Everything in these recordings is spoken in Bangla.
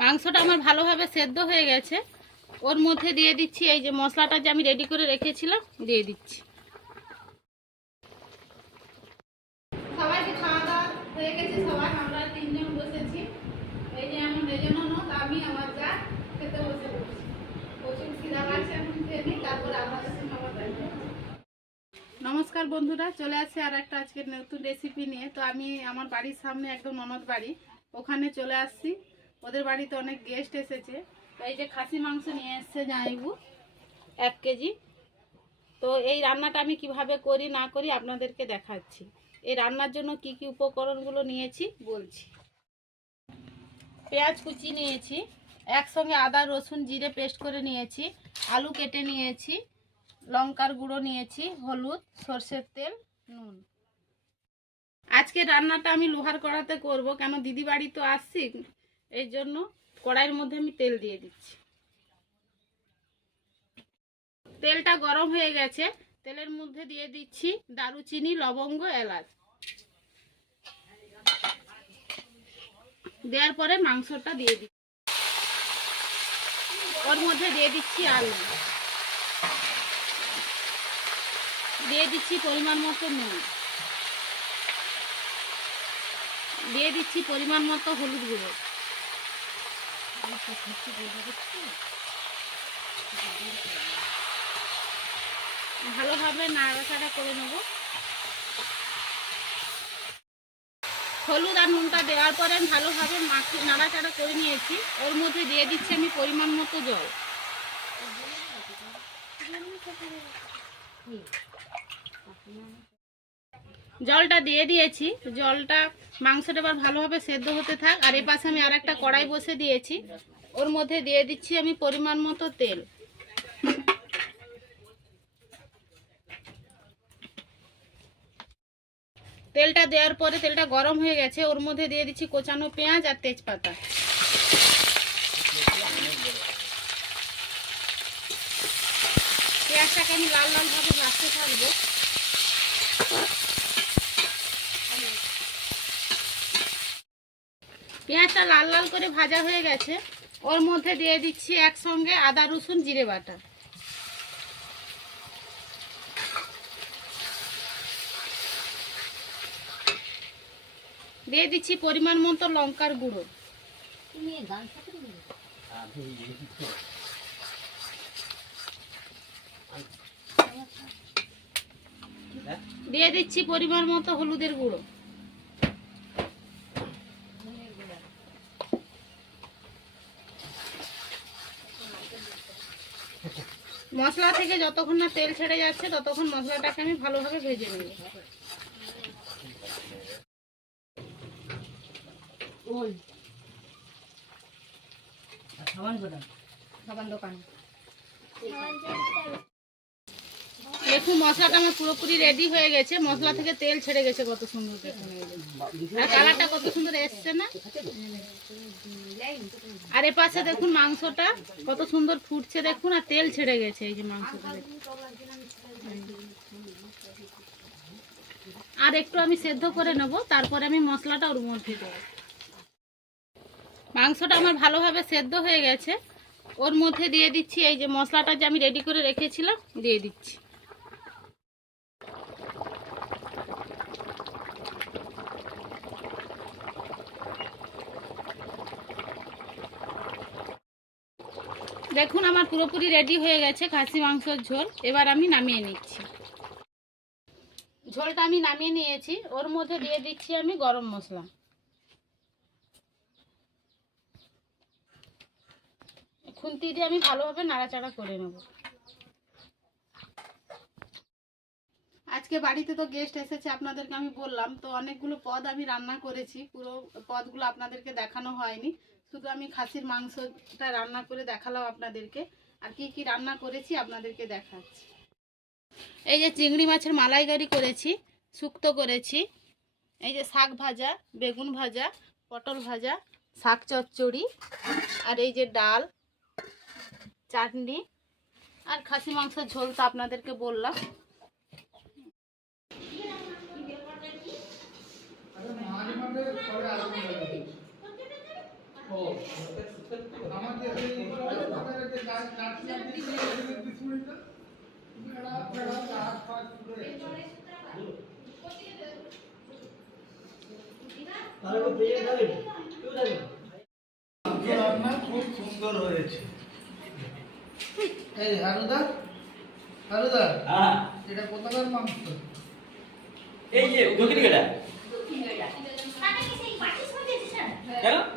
মাংসটা আমার ভালোভাবে সেদ্ধ হয়ে গেছে। ওর মধ্যে দিয়ে দিচ্ছি এই যে মশলাটা যে আমি রেডি করে রেখেছিলাম দিয়ে দিচ্ছি। সবাইকে খাওয়া দাওয়া হয়ে গেছে? সবাই আমরা তিনজন বসেছি। এই যে আমার মেজনো নদ আমি আমার যা খেতে বসে পড়ছি। প্রচুর খিদা লাগছে এখন খেয়ে নিই তারপর আপনাদের সঙ্গে আবার নমস্কার বন্ধুরা চলে আসছে আর একটা আজকের নতুন রেসিপি নিয়ে। তো আমি আমার বাড়ির সামনে একদম ননদ বাড়ি ওখানে চলে আসছি। ওদের বাড়িতে অনেক গেস্ট এসেছে। তো এই যে খাসি মাংস নিয়ে এসছে জামাইবু, এক কেজি। তো এই রান্নাটা আমি কীভাবে করি, না করি আপনাদেরকে দেখাচ্ছি। এই রান্নার জন্য কি কি উপকরণগুলো নিয়েছি বলছি। পেঁয়াজ কুচি নিয়েছি, একসঙ্গে আদা, রসুন, জিরে পেস্ট করে নিয়েছি, আলু কেটে নিয়েছি, লঙ্কার গুঁড়ো নিয়েছি, হলুদ, সর্ষের তেল, নুন। আজকে রান্নাটা আমি লোহার কড়াতে করব, কেন দিদি বাড়ি তো আসছি। এই জন্য কড়াইয়ের মধ্যে আমি তেল দিয়ে দিচ্ছি। তেলটা গরম হয়ে গেছে। তেলের মধ্যে দিয়ে দিচ্ছি দারুচিনি, লবঙ্গ, এলাচ। দেওয়ার পরে মাংসটা দিয়ে দিচ্ছি। ওর মধ্যে দিয়ে দিচ্ছি আলু। দিয়ে দিচ্ছি পরিমাণ মতো নুন। দিয়ে দিচ্ছি পরিমাণ মতো হলুদ গুঁড়ো। ভালোভাবে নাড়াচাড়া করে নেব। হলুদ আর নুনটা দেওয়ার পরে ভালোভাবে মাখি নাড়াচাড়া করে নিয়েছি। ওর মধ্যে দিয়ে দিচ্ছি আমি পরিমাণ মতো জল। জলটা দিয়ে দিয়েছি। জলটা মাংসটা এবার ভালোভাবে সেদ্ধ হতে থাক। আর এপাশে আমি আর একটা কড়াই বসে দিয়েছি। ওর মধ্যে দিয়ে দিচ্ছি আমি পরিমাণ মতো তেল। তেলটা দেওয়ার পরে তেলটা গরম হয়ে গেছে। ওর মধ্যে দিয়ে দিচ্ছি কোচানো পেঁয়াজ আর তেজপাতা। পেঁয়াজটাকে আমি লাল লাল ভাবে ভাজতে থাকব। পেঁয়াজটা লাল লাল করে ভাজা হয়ে গেছে। ওর মধ্যে দিয়ে দিচ্ছি একসঙ্গে আদা রসুন জিরে বাটা। দিয়ে দিচ্ছি পরিমাণ মতো লঙ্কার গুঁড়ো। দিয়ে দিচ্ছি পরিমাণ মতো হলুদের গুঁড়ো। মশলা থেকে যতক্ষণ না তেল ছেড়ে যাচ্ছে ততক্ষণ মশলাটাকে আমি ভালোভাবে ভেজে নেব। দেখুন, মশলাটা আমার পুরোপুরি রেডি হয়ে গেছে। মশলা থেকে তেল ছেড়ে গেছে কত সুন্দর। আর কালারটা কত সুন্দর এসছে না? আর এ পাশে দেখুন মাংসটা, কত সুন্দর ফুটছে দেখুন, আর তেল ছেড়ে গেছে এই যে মাংসটা আর একটু আমি সেদ্ধ করে নেব, তারপরে আমি মশলাটা ওর মধ্যে দেবো। মাংসটা আমার ভালোভাবে সেদ্ধ হয়ে গেছে। ওর মধ্যে দিয়ে দিচ্ছি, এই যে মশলাটা যে আমি রেডি করে রেখেছিলাম, দিয়ে দিচ্ছি। দেখুন, আমার পুরোপুরি রেডি হয়ে গেছে খাসি মাংসের ঝোল। এবার আমি নামিয়ে নিচ্ছি। ঝোলটা আমি নামিয়ে নিয়েছি। ওর মধ্যে দিয়ে দিচ্ছি আমি গরম মশলা। খুন্তি দিয়ে আমি ভালোভাবে নাড়াচাড়া করে নেব। আজকে বাড়িতে তো গেস্ট এসেছে, আপনাদেরকে আমি বললাম। তো অনেকগুলো পদ আমি রান্না করেছি। পুরো পদগুলো আপনাদেরকে দেখানো হয়নি। শুধু আমি খাসির মাংসটা রান্না করে দেখালাম আপনাদেরকে। আর কি কি রান্না করেছি আপনাদেরকে দেখাচ্ছি। এই যে চিংড়ি মাছের মালাইকারি করেছি, শুক্তো করেছি, এই যে শাক ভাজা, বেগুন ভাজা, পটল ভাজা, শাক চচ্চড়ি, আর এই যে ডাল, চাটনি, আর খাসি মাংসের ঝোল তো আপনাদেরকে বললাম। খুব সুন্দর হয়েছে এই হারুদা হারুদা হ্যাঁ এটা কোথাকার মাংস এই যে দক্ষিণ গেটা কেন? আমি বলি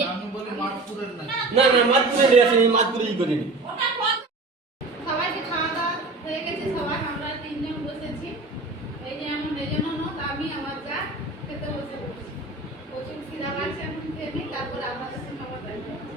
মাঠপুরের না না না মাতপুরে নিয়ে আসেনি মাতপুরেই করিনি সবাইকে খাওয়া দাওয়া হয়ে গেছে সবাই আমরা তিনজন বসেছি এই যে আমার মেজন ননদ আমি আমার যা খেতে বসে পড়ছি প্রচুর খিদা লাগছে এখন খেয়ে নিই তারপরে আপনাদের সঙ্গে আবার দেখা হচ্ছে।